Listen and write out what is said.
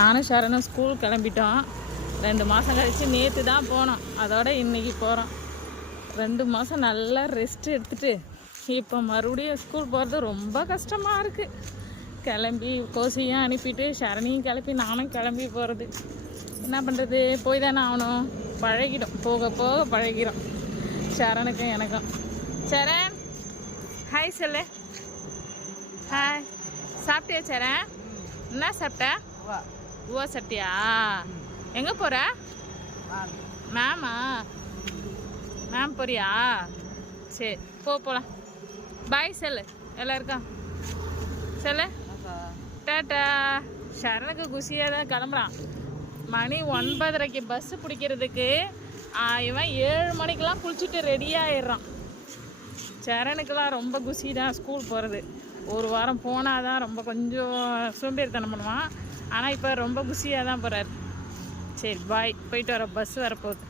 நானும் ஷரனும் ஸ்கூல் கிளம்பிட்டோம். 2 மாதம் கழித்து நேற்று தான் போனோம். அதோட இன்றைக்கி போகிறோம். 2 மாதம் நல்லா ரெஸ்ட் எடுத்துகிட்டு இப்போ மறுபடியும் ஸ்கூல் போகிறது ரொம்ப கஷ்டமாக இருக்குது. கிளம்பி கோசியும் அனுப்பிட்டு ஷரணியும் கிளப்பி நானும் கிளம்பி போகிறது என்ன பண்ணுறது? போய் தானே ஆகணும். பழகிடும், போக போக பழகிடும் ஷரனுக்கும் எனக்கும். சரண் ஹாய் சொல்லு. ஹாய். சாப்பிட்டியா சரண்? என்ன சாப்பிட்ட? உவா சாப்பிட்டியா? எங்கே போகிற? மேமா? மேம் போறியா? சரி போகலாம். பாய் சொல்லு எல்லாருக்கும். சொல்லு டாட்டா. ஷரனுக்கு குஷியாக தான் கிளம்புறான். மணி 9:30க்கு பஸ்ஸு பிடிக்கிறதுக்கு இவன் 7 மணிக்கெலாம் குளிச்சுட்டு ரெடியாகிடுறான். சரணுக்கெலாம் ரொம்ப குஷி தான் ஸ்கூல் போகிறது. ஒரு வாரம் போனால் தான் ரொம்ப கொஞ்சம் சோம்பேறித்தனம் பண்ணுவான். ஆனால் இப்போ ரொம்ப குஷியாக தான் போகிறார். சரி பாய், போயிட்டு வர. பஸ் வரப்போகுது.